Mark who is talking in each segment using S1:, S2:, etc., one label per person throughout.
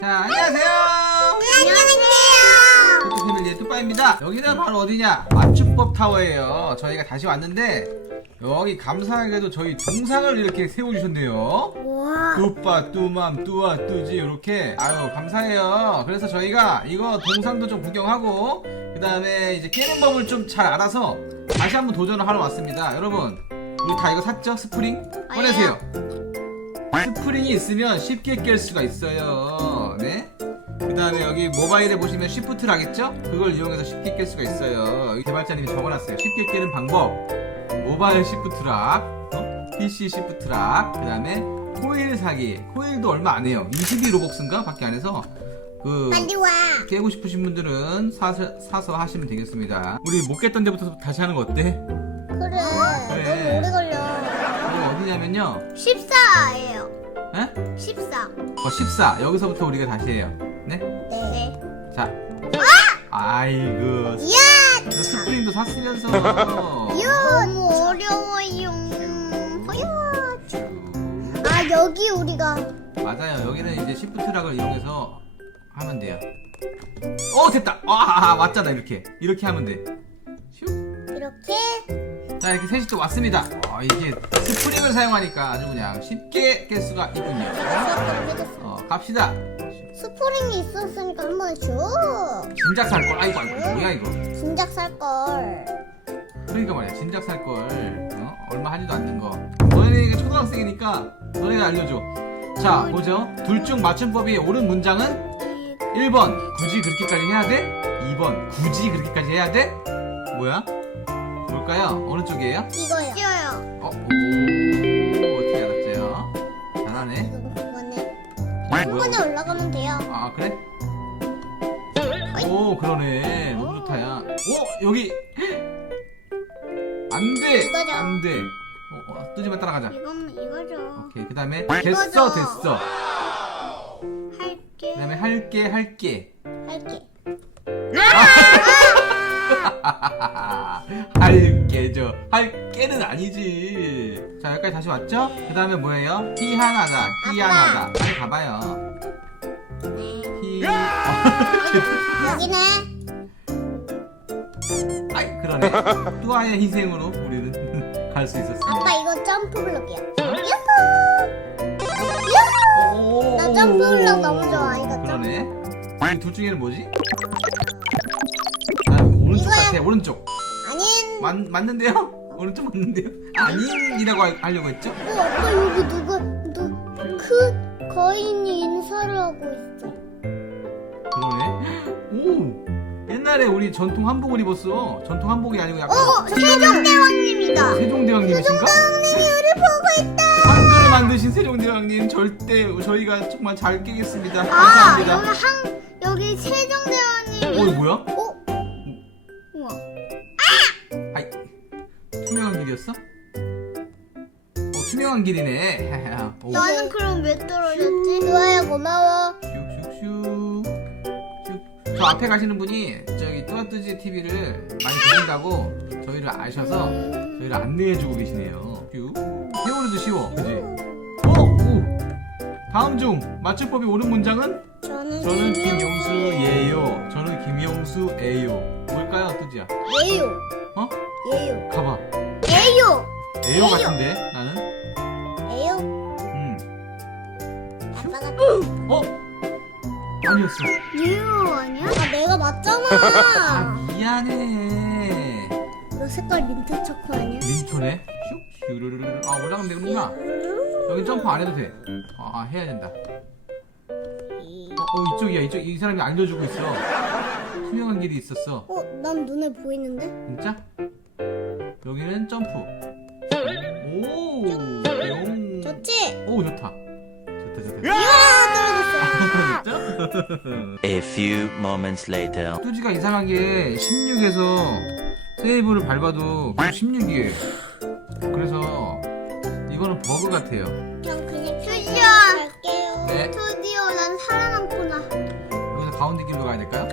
S1: 자, 안녕하세요.
S2: 안녕하세요.
S1: 포트 패밀리의 뚜빠입니다. 여기는 바로 어디냐? 맞춤법 타워예요. 저희가 다시 왔는데 여기 감사하게도 저희 동상을 이렇게 세워주셨네요.
S2: 우와.
S1: 뚜빠, 뚜맘, 뚜아, 뚜지 이렇게. 아유 감사해요. 그래서 저희가 이거 동상도 좀 구경하고 그 다음에 이제 깨는 법을 좀 잘 알아서 다시 한번 도전을 하러 왔습니다. 여러분 우리 다 이거 샀죠? 스프링? 꺼내세요. 스프링이 있으면 쉽게 깰 수가 있어요. 네? 그 다음에 여기 모바일에 보시면 쉬프트라겠죠? 그걸 이용해서 쉽게 깰 수가 있어요. 여기 개발자님이 적어놨어요. 쉽게 깨는 방법. 모바일 쉬프트락, PC 쉬프트락, 그 다음에 코일 사기. 코일도 얼마 안 해요. 22 로벅스인가? 밖에 안 해서.
S2: 빨리 와.
S1: 깨고 싶으신 분들은 사서 하시면 되겠습니다. 우리 못 깼던 데부터 다시 하는 거 어때?
S2: 그래.
S1: 그래.
S2: 너무 오래 걸려.
S1: 이거 어디냐면요.
S2: 14예요.
S1: 에?
S2: 14.
S1: 14. 여기서부터 우리가 다시 해요. 네?
S2: 네.
S1: 자. 아이고.
S2: 이야.
S1: 너 스프링도 샀으면서.
S2: 너무 어려워요. 아 여기 우리가.
S1: 맞아요. 여기는 이제 시프트락을 이용해서 하면 돼요. 됐다. 맞잖아. 이렇게 하면 돼. 슉.
S2: 이렇게.
S1: 자, 이렇게 셋이 또 왔습니다. 이게 스프링을 사용하니까 아주 그냥 쉽게 깰 수가 있군요. 갑시다.
S2: 스프링이 있었으니까 한 번에 줘.
S1: 진작 살걸. 아이고 뭐야 이거.
S2: 진작 살 걸.
S1: 그러니까 말이야. 진작 살걸. 얼마 하지도 않는 거. 너네가 초등학생이니까 너네가 알려줘. 자, 보죠. 둘 중 맞춤법이 옳은 문장은 1번 굳이 그렇게까지 해야 돼? 2번 굳이 그렇게까지 해야 돼? 뭐야? 뭘까요? 어느 쪽이에요?
S2: 이거요. 쉬어요.
S1: 오, 어떻게 알았어요? 잘하네.
S2: 한
S1: 뭐야?
S2: 번에 올라가면 돼요.
S1: 아, 그래? 오, 그러네. 너무 좋다야. 여기 안 돼.
S2: 이거죠.
S1: 안 돼. 뜨지만 따라가자.
S2: 이거죠.
S1: 오케이. 그 다음에
S2: 이거죠.
S1: 됐어.
S2: 할게.
S1: 그 다음에 할게.
S2: 할게.
S1: 할게죠. 할게는 아니지. 자, 여기까지 다시 왔죠? 그 다음에 뭐예요? 희한하다. 빨리 가봐요.
S2: 여기네.
S1: 아이, 그러네. 뚜아의 희생으로 우리는 갈 수 있었습니다.
S2: 아빠 이거 점프 블록이야. 야호! 나 점프 블록 너무 좋아. 이거 점프.
S1: 그러네. 이 둘 중에는 뭐지? 오른쪽
S2: 이거야.
S1: 같아. 오른쪽.
S2: 아닌.
S1: 맞는데요? 오른쪽 맞는데요? 아닌이라고 하려고 했죠?
S2: 아빠 여기 큰 거인이 인사를 하고 있어.
S1: 그러네. 오, 옛날에 우리 전통 한복을 입었어. 전통 한복이 아니고 약간
S2: 세종대왕님이다.
S1: 세종대왕님이신가?
S2: 세종대왕님이 우리 보고 있다.
S1: 한글을 만드신 세종대왕님 절대 저희가 정말 잘 깨겠습니다. 감사합니다.
S2: 여기 세종대왕님.
S1: 이거 뭐야?
S2: 우와.
S1: 아이, 투명한 길이었어? 투명한 길이네. 오.
S2: 너는 그럼 왜 떨어졌지? 좋아요, 고마워.
S1: 슉슉슉. 저 앞에 가시는 분이 저기 뚜아뚜지 TV를 많이 보신다고 저희를 아셔서 저희를 안내해주고 계시네요. 슉. 세월이도 쉬워, 그지? 오! 다음 중 맞춤법이 옳은 문장은? 저는 김용수예요. 저는 김용수예요. 뭘까요, 뚜지야?
S2: 예요.
S1: 어?
S2: 예요.
S1: 가봐.
S2: 예요.
S1: 에요 같은데 나는?
S2: 예요. 아빠가
S1: 아니었어.
S2: 예요 아니야? 내가 맞잖아.
S1: 미안해.
S2: 너 색깔 민트 초코 아니야?
S1: 민초네. 슉 슈르르르. 올라가면 되는구나. 여기 점프 안 해도 돼. 해야 된다. 이쪽이야. 이 사람이 알려주고 있어. 투명한 길이 있었어.
S2: 난 눈에 보이는데?
S1: 진짜? 여기는 점프. 오, 용.
S2: 좋지?
S1: 오, 좋다.
S2: 이야, 떨어졌어.
S1: 진짜?
S3: A few moments later.
S1: 뚜지가 이상하게 16에서 세이브를 밟아도 16이에요. 그래서 이거는 버그 같아요.
S2: 그냥 뚜지야 갈게요.
S1: 네.
S2: 드디어 난 살아남구나.
S1: 여기서 가운데 길로 가야 될까요?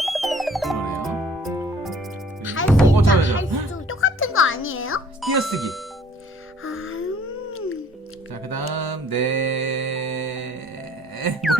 S1: 그러네요.
S2: 할 수 있다.
S1: 잘하죠.
S2: 할 수. 똑같은 거 아니에요?
S1: 띄어쓰기.
S2: 아,
S1: 자, 그 다음 뭐야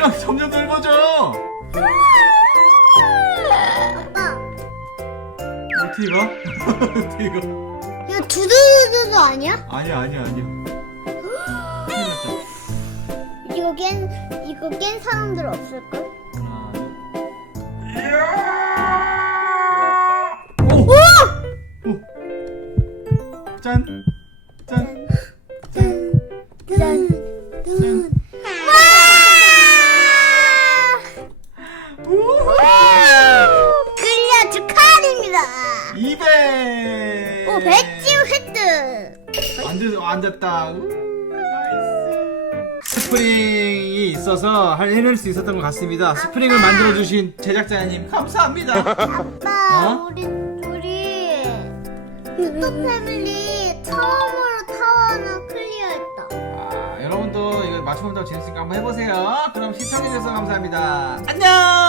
S1: 이거 점점 넓어져.
S2: 아빠.
S1: 어떻게 가? 어떻게 가?
S2: 이거 두두두두 아니야?
S1: 아니야. 큰일 났다.
S2: 이거 깬 사람들 없을걸?
S1: 하나, 둘. 오! 오! 짠! 짠!
S2: 짠. 클리어 축하드립니다.
S1: 200!
S2: 오, 백지우 획득.
S1: 앉았다. 나이스. 스프링이 있어서 해낼 수 있었던 것 같습니다. 스프링을 만들어주신 제작자님 감사합니다.
S2: 아빠,
S1: 어?
S2: 우리 슈퍼 패밀리 처음으로 타워는 클리어했다.
S1: 여러분도 이거 맞춰본다고 재밌으니까 한번 해보세요. 그럼 시청해주셔서 감사합니다. 안녕!